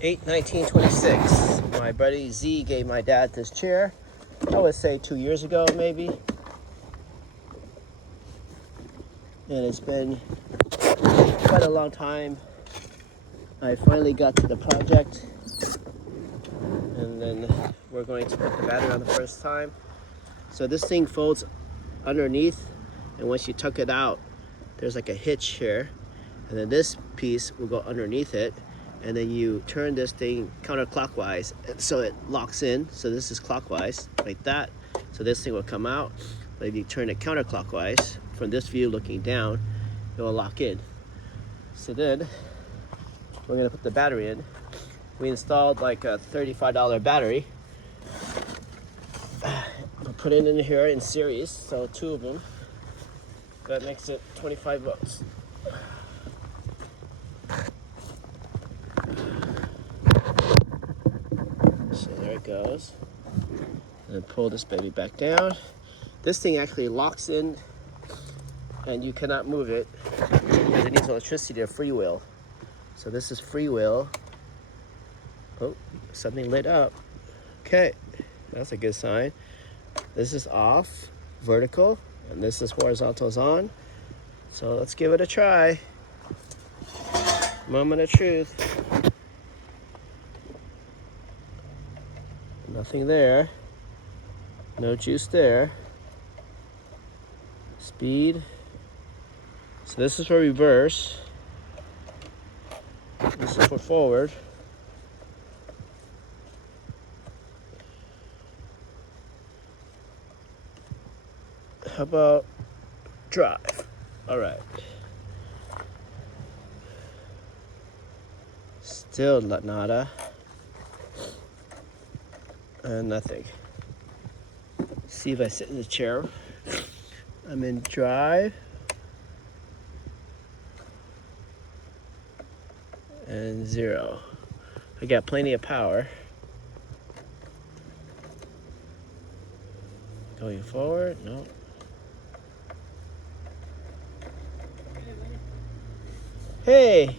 8/19/26. My buddy Z gave my dad this chair. I would say 2 years ago, maybe. And it's been quite a long time. I finally got to the project. And then we're going to put the battery on the first time. So this thing folds underneath, and once you tuck it out, there's like a hitch here. And then this piece will go underneath it. And then you turn this thing counterclockwise so it locks in. So this is clockwise like that. So this thing will come out. But if you turn it counterclockwise from this view looking down, it will lock in. So then we're gonna put the battery in. We installed like a $35 battery. I'll put it in here in series, so 2 of them. That makes it 25 bucks. So there it goes. And then pull this baby back down. This thing actually locks in and you cannot move it because it needs electricity to freewheel. So this is freewheel. Oh, something lit up. Okay, that's a good sign. This is off, vertical, and this is horizontal's on. So let's give it a try. Moment of truth. Nothing there. No juice there. Speed. So this is for reverse. This is for forward. How about drive? All right. Still nada. And nothing. See if I sit in the chair. I'm in drive. And 0. I got plenty of power. Going forward, no. Hey!